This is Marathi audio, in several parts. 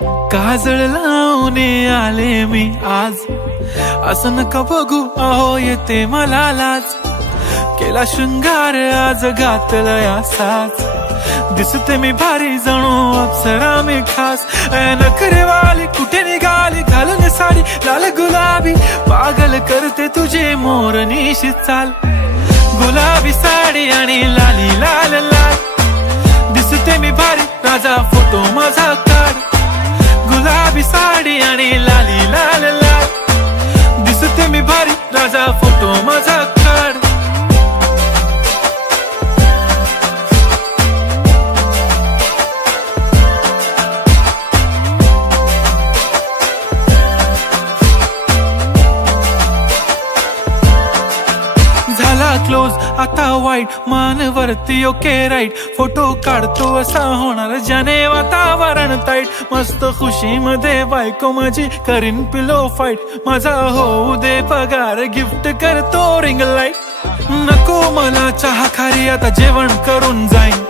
काजळ लावून आले मी आज, असं नका बघू अहो येते मला लाज। केला शृंगार आज घातला या साज, दिसते मी भारी जणू अप्सरा मी खास। नखरेवाली कुठे निघाली घालून साडी लाल गुलाबी, पागल करते तुझे मोरनीशी चाल। गुलाबी साडी आणि लाली लाल लाल, दिसते मी भारी राजा फोटो माझा काढ। गुलाबी साडी आणि लाली लाल लाल, दिसते मी भारी राजा फोटो माझा काढ। झाला क्लोज आता वाईट, मान वरती ओके राईट, फोटो काढतो असा होणार ज्याने वातावरण ताईट। मस्त खुशी मध्ये बायको माझी करीन पिलो फाईट, माझा होऊ दे पगार गिफ्ट करतो रिंग लाईट। नको मला चहा खारी आता जेवण करून जाईन,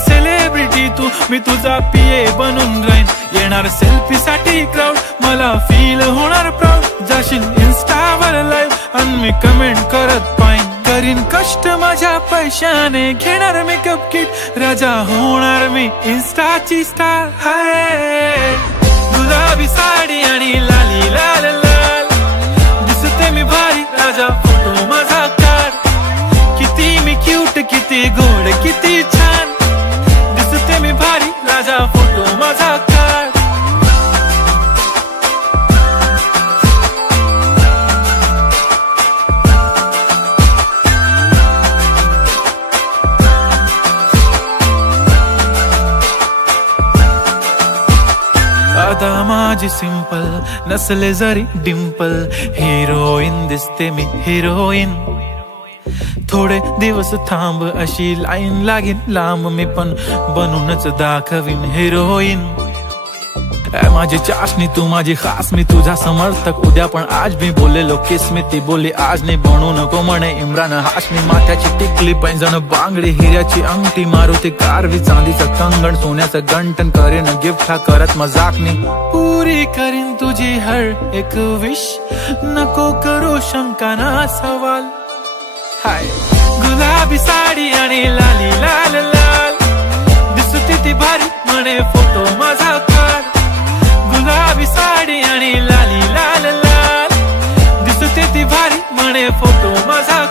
सेलिब्रिटी तू मी तुझा पिये बनून राहीन। येणार सेल्फी साठी क्राऊड मला फील होणार प्राऊड, जाशील इन्स्टावर लाईव्ह आणि मी कमेंट करत पाईन। करीन कष्ट माझ्या पैशाने घेणार मेकअप किट, राजा होणार मी इन्स्टाची स्टार। हाय गुलाबी साडी आणि लाली लाल लाल, दिसते मी भारी राजा फोटो माझा काढ। किती मी क्यूट किती गोड किती छान, दिसते मी भारी राजा फोटो माझा काढ। आता माझी सिंपल नसले जरी डिंपल, हिरोईन दिसते मी हिरोईन। थोडे दिवस थांब अशी लाईन लागेल लांब, मी पण बनूनच दाखवीन हिरोईन। माझी चाशनी तू माझी खास, मी तुझा समर्थक उद्या पण आज मी बोललेलो किस मी, ती बोलली आज नाही बनू नको म्हणे इम्रान हाशमी। माथ्याची टिकली पैंजण बांगडी हिऱ्याची अंगठी, मारुती कारवी चांदीचं कंगण सोन्याचं गंटन, करेन गिफ्ट हा करत मजाकनी। पुरी करीन तुझी हर एक विश, नको करू शंका ना सवाल। हाय गुलाबी साडी आणि लाली लाल लाल, दिसते ती भारी म्हणे फोटो माझा काढ। गुलाबी साडी आणि लाली लाल लाल, दिसते ती भारी म्हणे फोटो माझा